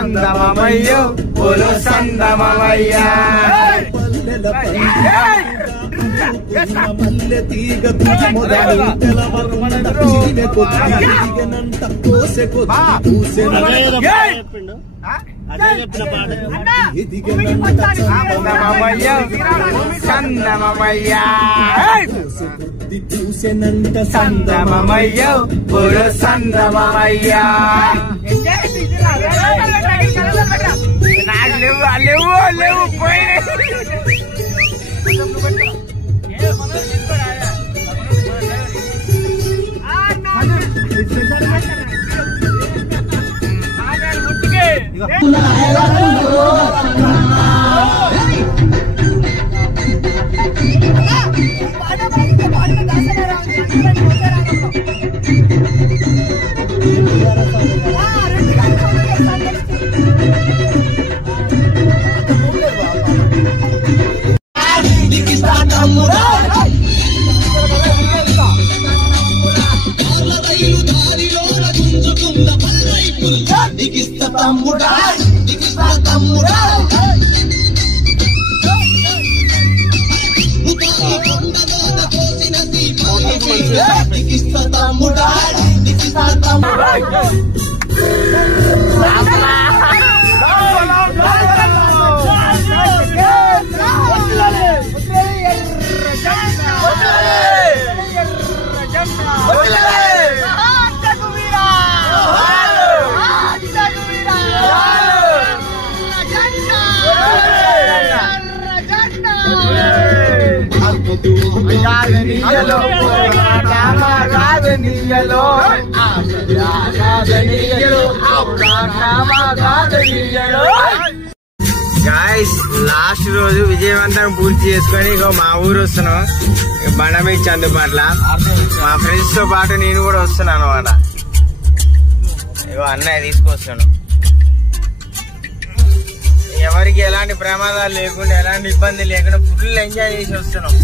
సందమమయ్యో బోలో సందమమయ్యా మల్లె తీగ మొదలు తెలవరుండ చీనె కొద్దిగనంట కోసె కొద్ది పూసె అదే చెప్పిన పాట సందమమయ్యో సందమమయ్యా పూసెనంట సందమమయ్యో బోలో సందమమయ్యా నాకు లేవు లేవు పోయి తమ్ముడా తమ్ముడా గాయ్స్ లాస్ట్ రోజు విజయవంతంగా పూర్తి చేసుకొని ఇగో మా ఊరు వస్తున్నాం బండమీ చందుబాట్ల మా ఫ్రెండ్స్ తో పాటు నేను కూడా వస్తున్నాను అన్నమాట. ఇగో అన్నయ్య తీసుకొస్తాను. ఎవరికి ఎలాంటి ప్రమాదాలు లేకుండా ఎలాంటి ఇబ్బంది లేకుండా ఫుల్ ఎంజాయ్ చేసి వస్తున్నాం.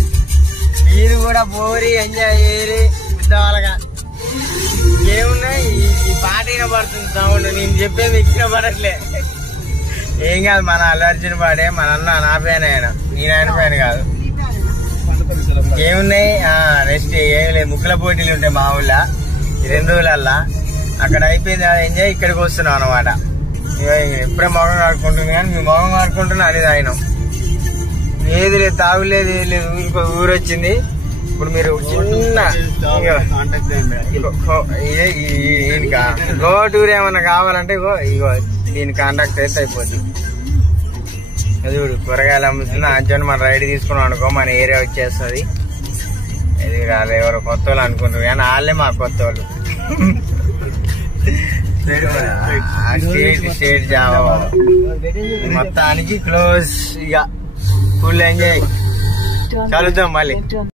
మీరు కూడా పోరి ఎంజాయ్ చేయరి పెద్దవాళ్ళగా. ఏమున్నాయి ఈ పాట వినపడుతుంది సౌండ్, నేను చెప్పేది వినపడట్లే. ఏం కాదు, మన అల్లు అర్జున్ పాడే, మన అన్న నా ఫ్యాన్ ఆయన, నేను ఆయన ఫ్యాన్ కాదు. ఏమున్నాయి నెక్స్ట్ ఏం లేదు, ముక్కుల పోటీలు ఉంటాయి మా ఊళ్ళో 2 రోజులల్లా. అక్కడ అయిపోయింది ఎంజాయ్, ఇక్కడికి వస్తున్నాం అనమాట. ఎప్పుడే మొగం కాడుకుంటుంది కానీ మీ మొగం కాడుకుంటున్నా అది తాగినాం. ఏది లేదు, తాగులేదు, ఏది లేదు, ఊరు వచ్చింది. ఇప్పుడు మీరు చిన్న గో టూర్ ఏమన్నా కావాలంటే ఇగో దీని కాంటాక్ట్ అయితే అయిపోద్ది. అది కూరగాయలు అమ్ముతుంది. అంచని మన రైడ్ తీసుకున్నాం అనుకో మన ఏరియా వచ్చేస్తుంది. ఇది కాదు ఎవరు కొత్త వాళ్ళు అనుకుంటారు కానీ వాళ్ళే మా కొత్త వాళ్ళు. స్టేట్ జాబ్ మొత్తానికి క్లోజ్. ఇక ఫుల్ ఎంజాయ్. కలుద్దాం మళ్ళీ.